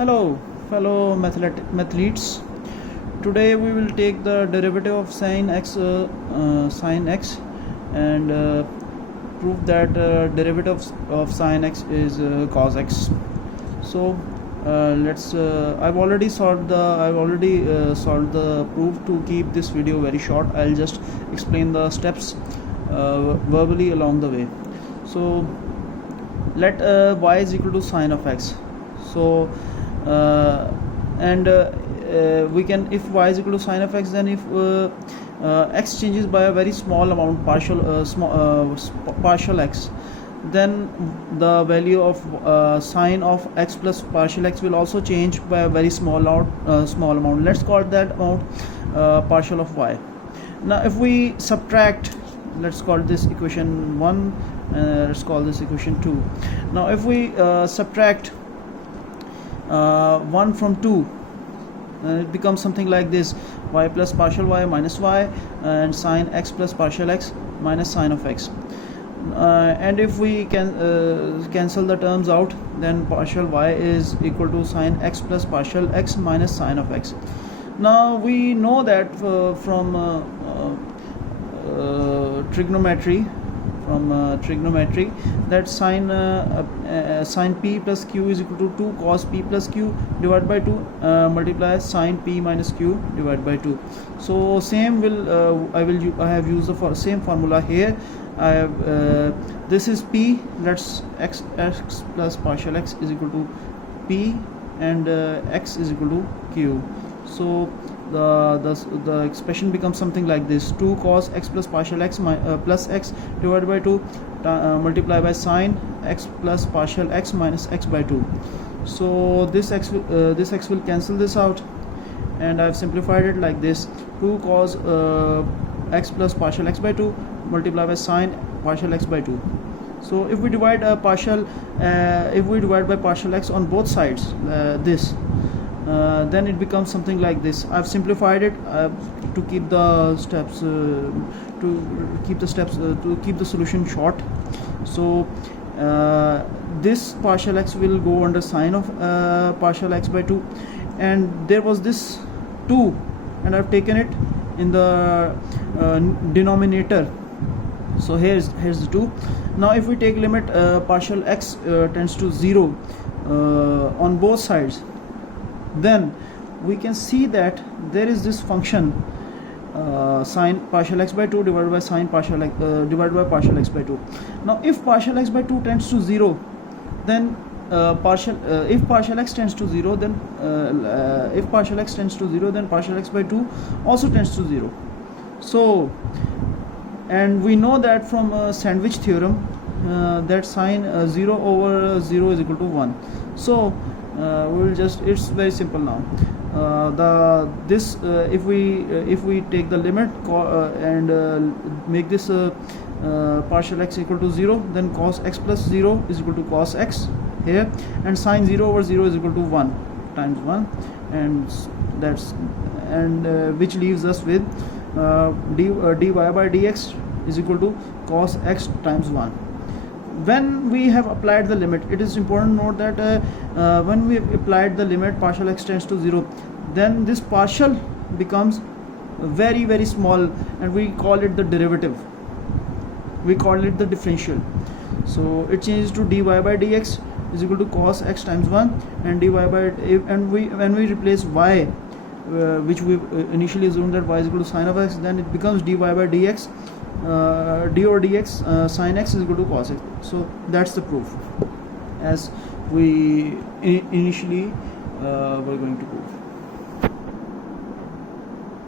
Hello, fellow mathletes. Today we will take the derivative of sin x, and prove that derivative of sin x is cos x. So let's. I've already solved the proof. To keep this video very short, I'll just explain the steps verbally along the way. So let y is equal to sine of x. So we can, if y is equal to sine of x, then if x changes by a very small amount, partial x, then the value of sine of x plus partial x will also change by a very small amount. Let's call that amount partial of y. Now if we subtract, let's call this equation 1, let's call this equation 2. Now if we subtract 1 from 2, it becomes something like this: y plus partial y minus y, and sine x plus partial x minus sine of x. And if we can cancel the terms out, then partial y is equal to sine x plus partial x minus sine of x. Now we know that from trigonometry, that sine p plus q is equal to 2 cos p plus q divided by 2 multiply sine p minus q divided by 2. So same will I have used the same formula here. I have this is p, let's x plus partial x is equal to p, and x is equal to q. So the expression becomes something like this: 2 cos x plus partial x plus x divided by 2 multiply by sine x plus partial x minus x by 2. So this x will cancel this out, and I've simplified it like this: 2 cos x plus partial x by 2 multiply by sine partial x by 2. So if we divide by partial x on both sides, then it becomes something like this. I've simplified it to keep the steps to keep the solution short. So this partial x will go under sine of partial x by 2, and there was this 2, and I've taken it in the denominator. So here's the 2. Now if we take limit partial x tends to 0 on both sides, then we can see that there is this function sine partial x by 2 divided by sine partial x divided by partial x by 2. Now if partial x by 2 tends to 0, then if partial x tends to 0, then partial x by 2 also tends to 0. So, and we know that from sandwich theorem that sine 0 over 0 is equal to 1. So we will just, it's very simple now. If we take the limit and make this partial x equal to 0, then cos x plus 0 is equal to cos x here, and sine 0 over 0 is equal to 1 times 1, and which leaves us with dy by dx is equal to cos x times 1. When we have applied the limit, it is important to note that when we have applied the limit partial x tends to 0, then this partial becomes very, very small, and we call it the derivative. We call it the differential. So it changes to dy by dx is equal to cos x times 1, and when we replace y, which we initially assumed that y is equal to sine of x, then it becomes dy by dx, d over dx sine x is equal to cos x. So that's the proof, as we initially were going to prove.